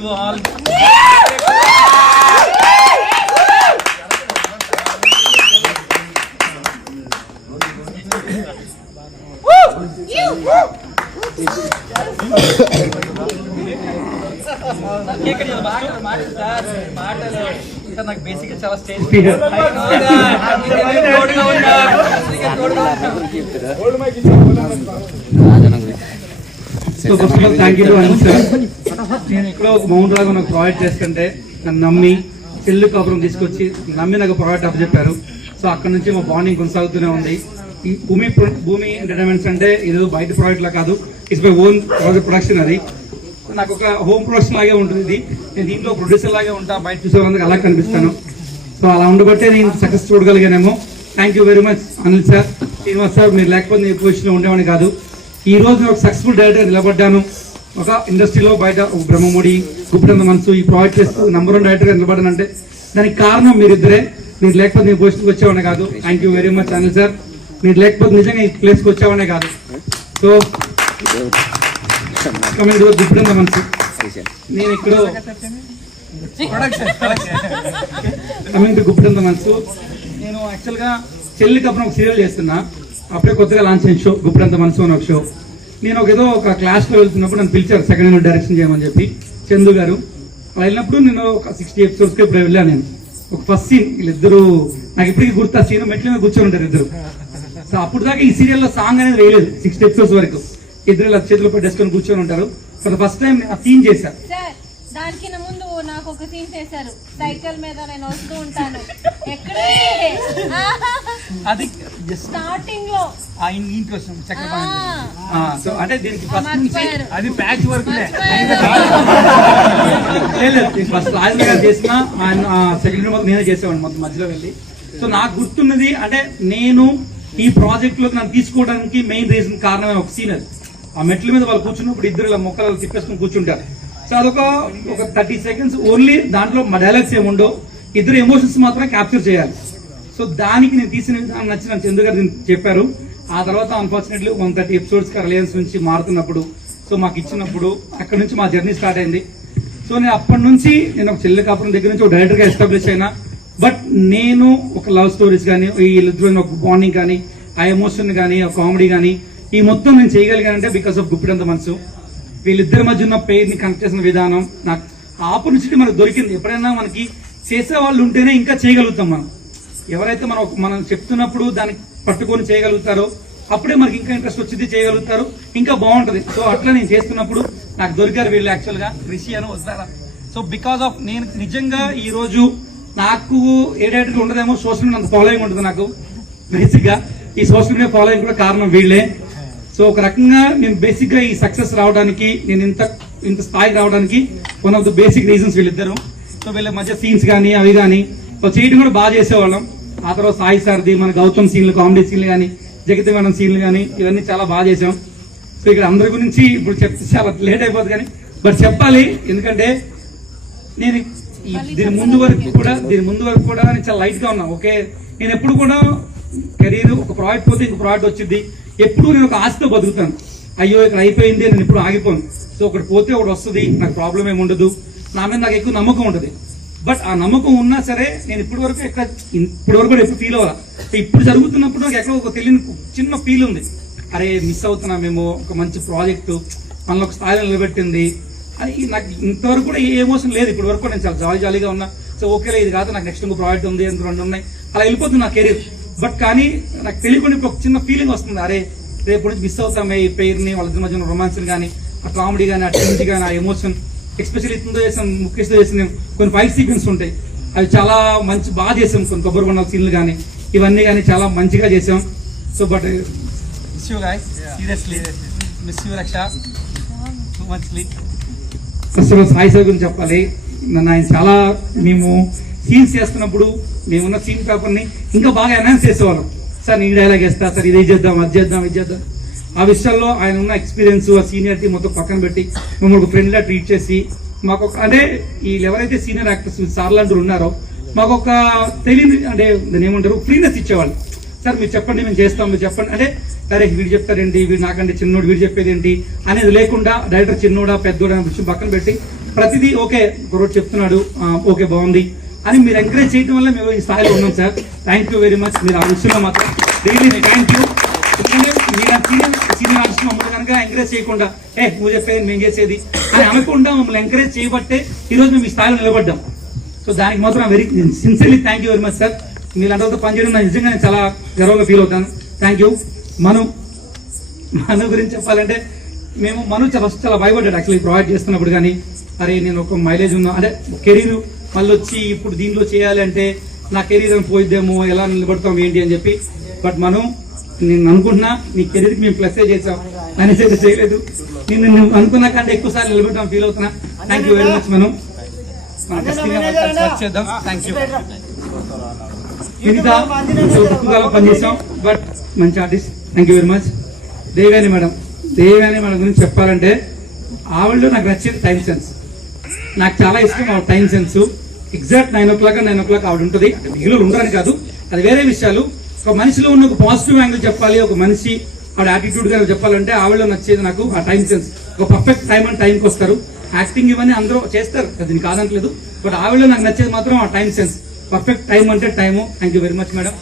you all. నాకు basic చాలా stage so first of all thank you to Anil sir. నేను ఇక్కడ మౌంట్ రాగా నాకు ప్రాజెక్ట్ చేస్తుంటే నన్ను నమ్మి చెల్లు కాపురం తీసుకొచ్చి నమ్మి నాకు ప్రాజెక్ట్ అప్ చెప్పారు. సో అక్కడ నుంచి మా బాండింగ్ కొనసాగుతూనే ఉంది. ఈ భూమి ఎంటర్టైన్మెంట్స్ అంటే ఇది బయట ప్రాజెక్ట్ లా కాదు, it's my own project production. అది నాకు ఒక హోమ్ ప్రొడక్షన్ లాగే ఉంటుంది. ఇది నేను దీంట్లో ప్రొడ్యూసర్ లాగే ఉంటా, బయట చూసే వాళ్ళకి అలా కనిపిస్తాను. సో అలా ఉండబట్టే నేను సక్సెస్ చూడగలిగానేమో. Thank you very much Anil sir, Srinivas sir. మీరు లేకపోతే ఈ పొజిషన్లో ఉండేవాడిని కాదు. ఈ రోజు నేను ఒక సక్సెస్ఫుల్ డైరెక్టర్ నిలబడ్డాను. ఒక ఇండస్ట్రీలో బయట బ్రహ్మముడి, గుప్పిటంత మనసు ఈ ప్రాజెక్ట్ చేస్తూ నంబర్ 1 డైరెక్టర్గా నిలబడ్డానంటే దానికి కారణం మీరిద్దరే. మీరు లేకపోతే మీ పొజిషన్కి వచ్చేవాడిని కాదు. Thank you very much Anil sir. మీరు లేకపోతే నిజంగా ఈ ప్లేస్కి వచ్చేవాడినే కాదు. సో గుప్పిటంత మనసు నేను ఇక్కడ కమింగ్ టు గుప్పిటంత మనసు నేను యాక్చువల్గా చెల్లి కప్పున ఒక సీరియల్ చేస్తున్నా. అప్పుడే కొత్తగా లాంచ్ అయిన షో గుప్పిటంత మనసు అని ఒక షో. నేను ఏదో ఒక క్లాస్లో వెళ్తున్నప్పుడు నన్ను పిలిచారు సెకండ్ హ్యాండ్ డైరెక్షన్ చేయమని చెప్పి చందు గారు. వెళ్ళినప్పుడు నేను ఒక 60 ఎపిసోడ్స్కి ఇప్పుడు వెళ్ళాను. నేను ఒక ఫస్ట్ సీన్ వీళ్ళిద్దరు నాకు ఇప్పటికీ గుర్తు. ఆ సీన్ మెట్ల మీద కూర్చొని ఉంటారు ఇద్దరు. సో అప్పుడు దాకా ఈ సీరియల్లో సాంగ్ అనేది వేయలేదు. 60 ఎపిసోడ్స్ వరకు ఇద్దరు ఇలా చేతులు పెట్టేసుకొని కూర్చొని ఉంటారు. ఫర్ ద ఫస్ట్ టైం ఆ సీన్ చేశారు. దానికి ముందు నాకు ఒక సీన్ చేశారు. సైకిల్ మీద నేను వస్తూ ఉంటాను. ఎక్కడ అది స్టార్టింగ్ లో అంటే దీనికి ఫస్ట్ నుంచి అది ప్యాచ్ వర్క్ ఫస్ట్ రాజు గారు చేసిన సెకండ్ మొత్తం నేనే చేసేవాడిని మొత్తం మధ్యలో వెళ్ళి. సో నాకు గుర్తున్నది అంటే నేను ఈ ప్రాజెక్ట్ లో నన్ను తీసుకోవడానికి మెయిన్ రీజన్ కారణమే ఒక సీన్. అది ఆ మెట్ల మీద వాళ్ళు కూర్చున్నప్పుడు ఇద్దరు ఇలా మొక్కలు తిప్పేసుకుని కూర్చుంటారు. సో అదొక 30 సెకండ్స్ ఓన్లీ. దాంట్లో మా డైలాగ్స్ ఏముండో, ఇద్దరు ఎమోషన్స్ మాత్రమే క్యాప్చర్ చేయాలి. సో దానికి నేను తీసిన విధానం నచ్చిన చందు గారు చెప్పారు. ఆ తర్వాత అన్ఫార్చునేట్లీ 130 ఎపిసోడ్స్ రిలయన్స్ నుంచి మారుతున్నప్పుడు సో మాకు ఇచ్చినప్పుడు అక్కడ నుంచి మా జర్నీ స్టార్ట్ అయింది. సో నేను అప్పటి నుంచి నేను ఒక చెల్లి కాపురం దగ్గర నుంచి ఒక డైరెక్టర్గా ఎస్టాబ్లిష్ అయినా. బట్ నేను ఒక లవ్ స్టోరీస్ కానీ, వీళ్ళిద్దరు ఒక బాండింగ్ కానీ, ఆ ఎమోషన్ కానీ, ఆ కామెడీ కానీ ఈ మొత్తం నేను చేయగలిగానంటే బికాస్ ఆఫ్ గుప్పిటంత మనసు. వీళ్ళిద్దరి మధ్య ఉన్న పేరుని కనెక్ట్ చేసిన విధానం, నాకు ఆపర్చునిటీ మనకు దొరికింది. ఎప్పుడైనా మనకి చేసే వాళ్ళు ఉంటేనే ఇంకా చేయగలుగుతాం. ఎవరైతే మనం చెప్తున్నప్పుడు దాన్ని పట్టుకొని చేయగలుగుతారో అప్పుడే మనకి ఇంకా ఇంట్రెస్ట్ వచ్చింది, చేయగలుగుతారు, ఇంకా బాగుంటది. సో అట్లా నేను చేస్తున్నప్పుడు నాకు దొరికారు వీళ్ళు యాక్చువల్ గా రిషి అని వస్తారా. సో బికాస్ ఆఫ్ నేను నిజంగా ఈ రోజు నాకు ఏ డైరెక్టర్ ఉండదేమో, సోషల్ మీడియా అంత ఫాలోయింగ్ ఉంటుంది నాకు. బేసిక్ గా ఈ సోషల్ మీడియా ఫాలోయింగ్ కూడా కారణం వీళ్ళే. సో ఒక రకంగా నేను బేసిక్ గా ఈ సక్సెస్ రావడానికి, నేను ఇంత స్థాయికి రావడానికి one of the basic reasons వీళ్ళిద్దరు. సో వీళ్ళ మధ్య సీన్స్ కానీ అవి కానీ చేయడం కూడా బాగా చేసేవాళ్ళం. ఆ తర్వాత సాయి సార్ది, మన గౌతమ్ సీన్లు, కామెడీ సీన్లు కానీ, జగతి మేడం సీన్లు కానీ ఇవన్నీ చాలా బాగా చేసాం. సో ఇక్కడ అందరి గురించి ఇప్పుడు చెప్తే చాలా లేట్ అయిపోతుంది కానీ బట్ చెప్పాలి. ఎందుకంటే నేను దీని ముందు వరకు కూడా నేను చాలా లైట్ గా ఉన్నా. ఓకే, నేను ఎప్పుడు కూడా కెరీర్ ఒక ప్రాజెక్ట్ పోతే ఇంకో ప్రాజెక్ట్ వచ్చింది. ఎప్పుడు నేను ఒక ఆశతో బతుకుతాను. అయ్యో ఇక్కడ అయిపోయింది, నేను ఇప్పుడు ఆగిపోను. సో ఒకటి పోతే ఒకటి వస్తుంది, నాకు ప్రాబ్లం ఏమి ఉండదు. నా మీద నాకు ఎక్కువ నమ్మకం ఉంటుంది. బట్ ఆ నమ్మకం ఉన్నా సరే నేను ఇప్పటి వరకు ఎప్పుడు ఫీల్ అవ్వాలి. ఇప్పుడు జరుగుతున్నప్పుడు నాకు ఎక్కడ ఒక తెలియని చిన్న ఫీల్ ఉంది. అరే మిస్ అవుతున్నా, మేము ఒక మంచి ప్రాజెక్టు మనలో ఒక స్థాయిలో నిలబెట్టింది అని. నాకు ఇంతవరకు కూడా ఏ ఎమోషన్ లేదు. ఇప్పటి వరకు నేను చాలా జాలీగా ఉన్నా. సో ఓకేలే, ఇది కాదు, నాకు నెక్స్ట్ ఇంకో ప్రాజెక్ట్ ఉంది, ఎంత 2 ఉన్నాయి, అలా వెళ్ళిపోతుంది నా కెరీర్. బట్ కానీ నాకు తెలియకుండా ఇప్పుడు ఒక చిన్న ఫీలింగ్ వస్తుంది. అరే రేపు నుంచి మిస్ అవుతామే ఈ పేరుని, వాళ్ళిద్దరి మధ్య రొమాన్స్ కానీ, ఆ కామెడీ కానీ, ఆ టెన్సీ కానీ, ఆ ఎమోషన్. ఎస్పెషల్లీ ఇతనితో చేసాం, ముఖ్యతో చేసిన కొన్ని ఫైట్ సీక్వెన్స్ ఉంటాయి, అవి చాలా బాగా చేసాం. కొన్ని కొబ్బరి బొండాల సీన్లు కానీ ఇవన్నీ కానీ చాలా మంచిగా చేసాం. So but miss you guys, seriously miss you Raksha too muchly. First of all Sai sir గురించి చెప్పాలి. నన్ను ఆయన చాలా, మేము సీన్స్ చేస్తున్నప్పుడు మేమున్న సీన్ పేపర్ని ఇంకా బాగా ఎన్హాన్స్ చేసేవాళ్ళం. సార్ నీ డైలాగ్ వేస్తా, సార్ ఇది చేద్దాం, అది చేద్దాం, ఇది చేద్దాం. ఆ విషయాల్లో ఆయన ఉన్న ఎక్స్పీరియన్స్, ఆ సీనియారిటీ మొత్తం పక్కన పెట్టి మమ్మల్ని ఒక ఫ్రెండ్లా ట్రీట్ చేసి మాకు ఒక, అంటే వీళ్ళు ఎవరైతే సీనియర్ యాక్టర్స్ సార్ లాంటి ఉన్నారో మాకు ఒక తెలియని, అంటే దాన్ని ఏమంటారు, ఫ్రీనెస్ ఇచ్చేవాళ్ళు. సార్ మీరు చెప్పండి, మేము చేస్తాం, మీరు చెప్పండి. అంటే సరే వీడు చెప్తారేంటి, వీడు నాకంటే చిన్నోడు, వీడు చెప్పేది ఏంటి అనేది లేకుండా డైరెక్టర్ చిన్నోడా పెద్దోడా అనే విషయం పక్కన పెట్టి ప్రతిదీ ఓకే గురువు చెప్తున్నాడు ఓకే బాగుంది అని మీరు ఎంకరేజ్ చేయడం వల్ల మేము ఈ స్థాయిలో ఉన్నాం sir. Thank you very much. మీరు ఆ విషయంలో మాత్రం రియల్లీ థ్యాంక్ యూ. ఎందుకంటే మీరు సీనియర్ ఆర్టిస్ట్ మమ్మల్ని కనుక ఎంకరేజ్ చేయకుండా నువ్వు చెప్పేది మేము చేసేది అని అనకుండా మమ్మల్ని ఎంకరేజ్ చేయబట్టే ఈరోజు మేము ఈ స్థాయిలో నిలబడ్డాం. సో దానికి మాత్రం very sincerely thank you very much sir. మీరందరితో పనిచేయడం నాకు నిజంగా నేను చాలా గర్వంగా ఫీల్ అవుతాను. Thank you. మను గురించి చెప్పాలంటే మేము ఫస్ట్ చాలా భయపడ్డాడు యాక్చువల్లీ ప్రొవైడ్ చేస్తున్నప్పుడు. కానీ అరే నేను ఒక మైలేజ్ ఉన్నా అంటే కెరీర్ మళ్ళీ వచ్చి ఇప్పుడు దీంట్లో చేయాలి అంటే నా కెరీర్ పోయిద్దేమో, ఎలా నిలబడతాం ఏంటి అని చెప్పి. బట్ నేను అనుకుంటున్నా నీ కెరీర్కి మేము ప్లస్ చేసాం అనేసి అయితే చేయలేదు. నేను అనుకున్నా కంటే ఎక్కువ సార్లు నిలబెట్టాం ఫీల్ అవుతున్నా. Thank you very much. మనం చేద్దాం. Thank you. మిగతా పనిచేసాం బట్ మంచి artist. Thank you very much. దేవాని మేడం గురించి చెప్పాలంటే ఆవిడలో నాకు నచ్చేది టైం సెన్స్. నాకు చాలా ఇష్టం ఆవిడ టైం సెన్స్. ఎగ్జాక్ట్ 9 o'clock ఆవిడ ఉంటుంది. మిగిలిన ఉండరని కాదు, అది వేరే విషయాలు. ఒక మనిషిలో ఉన్న ఒక పాజిటివ్ యాంగిల్ చెప్పాలి, ఒక మనిషి ఆవిడ యాటిట్యూడ్ గా చెప్పాలంటే ఆవిడలో నచ్చేది నాకు ఆ టైం సెన్స్. ఒక పర్ఫెక్ట్ టైం అండ్ టైంకి వస్తారు. యాక్టింగ్ ఇవన్నీ అందరూ చేస్తారు, అది కాదంటలేదు. బట్ ఆవిడలో నాకు నచ్చేది మాత్రం ఆ టైం సెన్స్. పర్ఫెక్ట్ టైం అంటే time. Thank you very much madam.